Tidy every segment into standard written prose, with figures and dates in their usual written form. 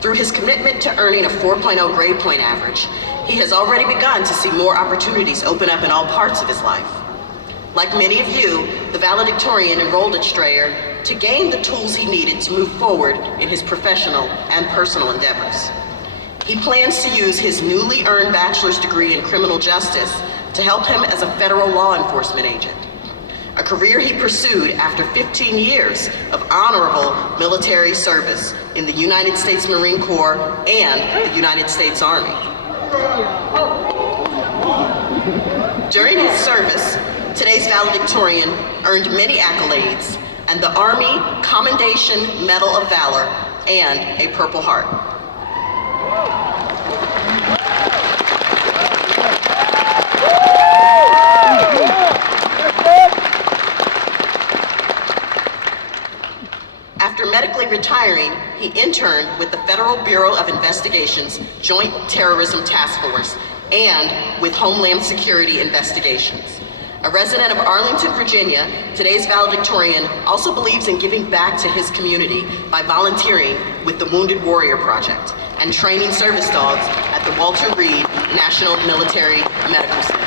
Through his commitment to earning a 4.0 grade point average, he has already begun to see more opportunities open up in all parts of his life. Like many of you, the valedictorian enrolled at Strayer to gain the tools he needed to move forward in his professional and personal endeavors. He plans to use his newly earned bachelor's degree in criminal justice to help him as a federal law enforcement agent, a career he pursued after 15 years of honorable military service in the United States Marine Corps and the United States Army. During his service, today's valedictorian earned many accolades and the Army Commendation Medal of Valor and a Purple Heart. After medically retiring, he interned with the Federal Bureau of Investigation's Joint Terrorism Task Force and with Homeland Security Investigations. A resident of Arlington, Virginia, today's valedictorian also believes in giving back to his community by volunteering with the Wounded Warrior Project and training service dogs at the Walter Reed National Military Medical Center.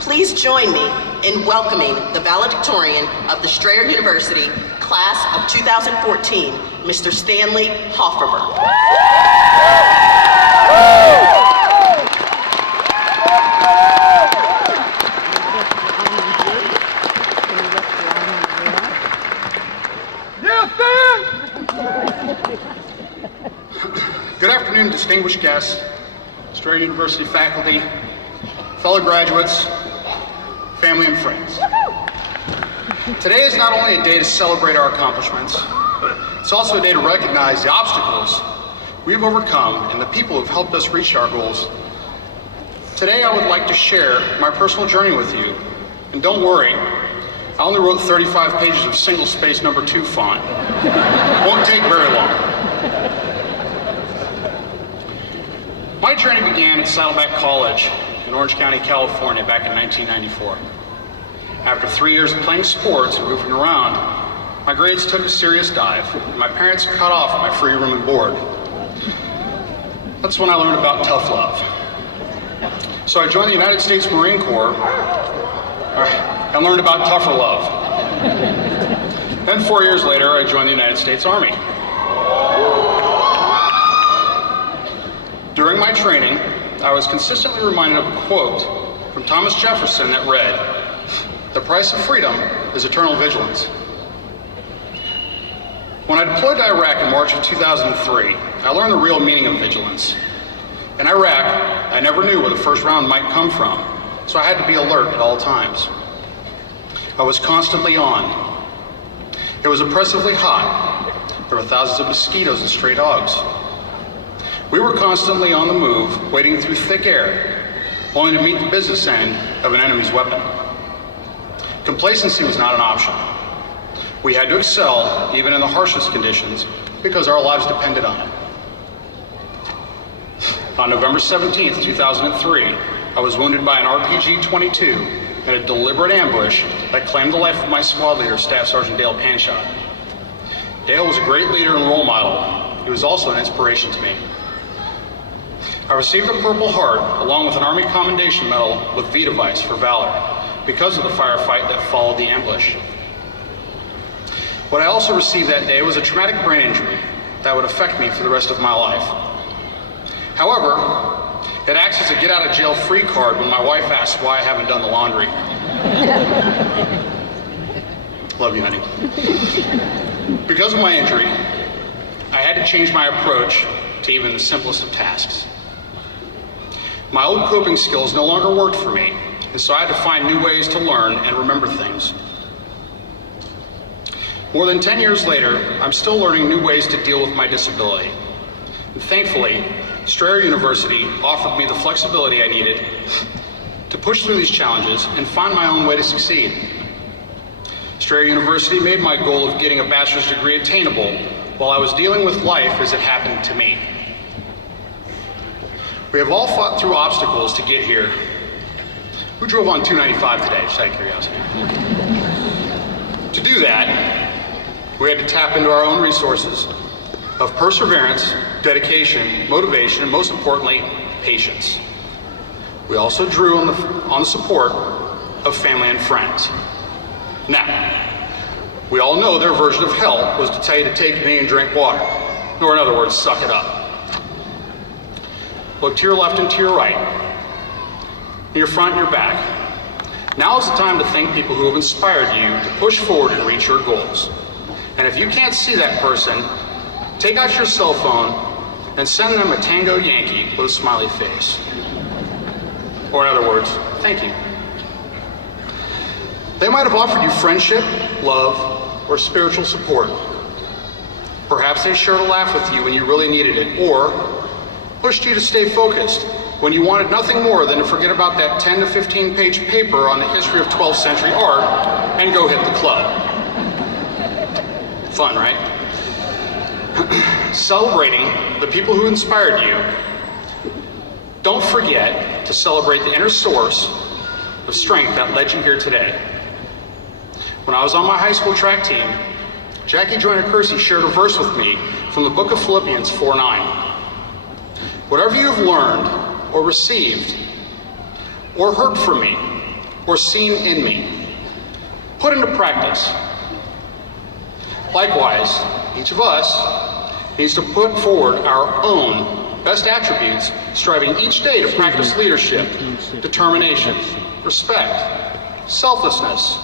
Please join me in welcoming the valedictorian of the Strayer University Class of 2014, Mr. Stanley Hofferber. Good afternoon, distinguished guests, Strayer University faculty, fellow graduates, family and friends. Today is not only a day to celebrate our accomplishments, it's also a day to recognize the obstacles we've overcome and the people who've helped us reach our goals. Today I would like to share my personal journey with you, and don't worry, I only wrote 35 pages of single-space number 2 font. It won't take very long. My journey began at Saddleback College in Orange County, California, back in 1994. After 3 years of playing sports and moving around, my grades took a serious dive, and my parents cut off my free room and board. That's when I learned about tough love. So I joined the United States Marine Corps and learned about tougher love. Then 4 years later, I joined the United States Army. During my training, I was consistently reminded of a quote from Thomas Jefferson that read, "The price of freedom is eternal vigilance." When I deployed to Iraq in March of 2003, I learned the real meaning of vigilance. In Iraq, I never knew where the first round might come from, so I had to be alert at all times. I was constantly on. It was oppressively hot. There were thousands of mosquitoes and stray dogs. We were constantly on the move, wading through thick air, only to meet the business end of an enemy's weapon. Complacency was not an option. We had to excel, even in the harshest conditions, because our lives depended on it. On November 17th, 2003, I was wounded by an RPG-22 in a deliberate ambush that claimed the life of my squad leader, Staff Sergeant Dale Panshot. Dale was a great leader and role model. He was also an inspiration to me. I received a Purple Heart along with an Army Commendation Medal with V device for valor because of the firefight that followed the ambush. What I also received that day was a traumatic brain injury that would affect me for the rest of my life. However, it acts as a get out of jail free card when my wife asks why I haven't done the laundry. Love you, honey. Because of my injury, I had to change my approach to even the simplest of tasks. My old coping skills no longer worked for me, and so I had to find new ways to learn and remember things. More than 10 years later, I'm still learning new ways to deal with my disability. And thankfully, Strayer University offered me the flexibility I needed to push through these challenges and find my own way to succeed. Strayer University made my goal of getting a bachelor's degree attainable while I was dealing with life as it happened to me. We have all fought through obstacles to get here. Who drove on 295 today, just out of curiosity? To do that, we had to tap into our own resources of perseverance, dedication, motivation, and most importantly, patience. We also drew on the support of family and friends. Now, we all know their version of hell was to tell you to take a knee and drink water, or in other words, suck it up. Look to your left and to your right, in your front and your back. Now is the time to thank people who have inspired you to push forward and reach your goals. And if you can't see that person, take out your cell phone and send them a Tango Yankee with a smiley face. Or in other words, thank you. They might have offered you friendship, love, or spiritual support. Perhaps they shared a laugh with you when you really needed it, or pushed you to stay focused when you wanted nothing more than to forget about that 10 to 15 page paper on the history of 12th century art and go hit the club. Fun, right? Celebrating the people who inspired you, don't forget to celebrate the inner source of strength that led you here today. When I was on my high school track team, Jackie Joyner-Kersey shared a verse with me from the book of Philippians 4:9. Whatever you have learned or received or heard from me or seen in me, put into practice. Likewise, each of us needs to put forward our own best attributes, striving each day to practice leadership, determination, respect, selflessness,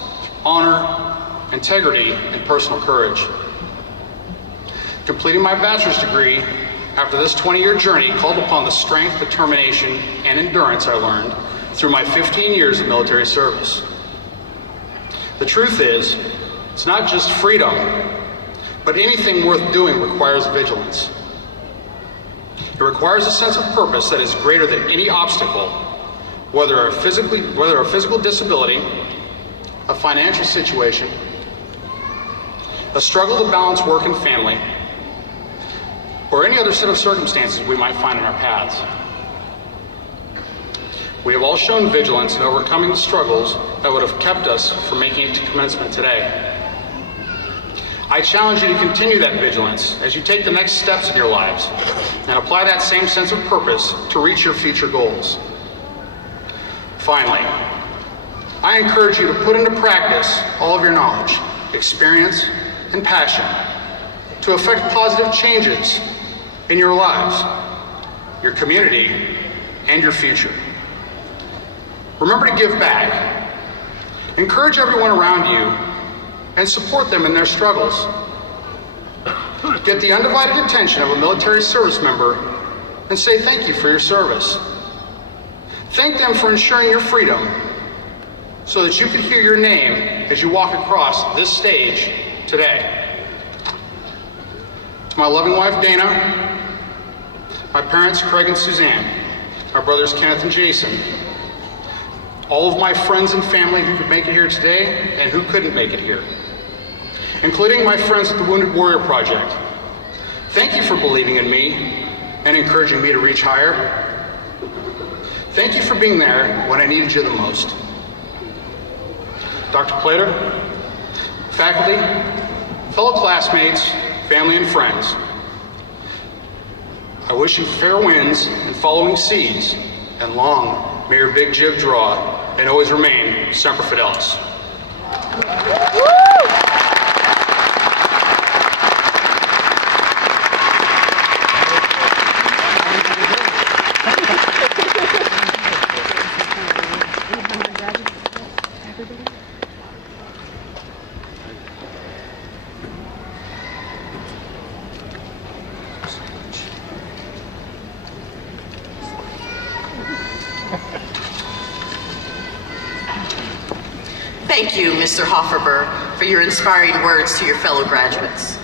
honor, integrity, and personal courage. Completing my bachelor's degree after this 20-year journey called upon the strength, determination, and endurance I learned through my 15 years of military service. The truth is, it's not just freedom, but anything worth doing requires vigilance. It requires a sense of purpose that is greater than any obstacle, whether a physical disability, a financial situation, a struggle to balance work and family, or any other set of circumstances we might find in our paths. We have all shown vigilance in overcoming the struggles that would have kept us from making it to commencement today. I challenge you to continue that vigilance as you take the next steps in your lives and apply that same sense of purpose to reach your future goals. Finally, I encourage you to put into practice all of your knowledge, experience, and passion to effect positive changes in your lives, your community, and your future. Remember to give back. Encourage everyone around you and support them in their struggles. Get the undivided attention of a military service member and say thank you for your service. Thank them for ensuring your freedom so that you could hear your name as you walk across this stage today. To my loving wife, Dana, my parents, Craig and Suzanne, my brothers, Kenneth and Jason, all of my friends and family who could make it here today and who couldn't make it here, including my friends at the Wounded Warrior Project. Thank you for believing in me and encouraging me to reach higher. Thank you for being there when I needed you the most. Dr. Plater, faculty, fellow classmates, family and friends, I wish you fair winds and following seas, and long may your big jib draw, and always remain Semper Fidelis. Thank you, Mr. Hofferber, for your inspiring words to your fellow graduates.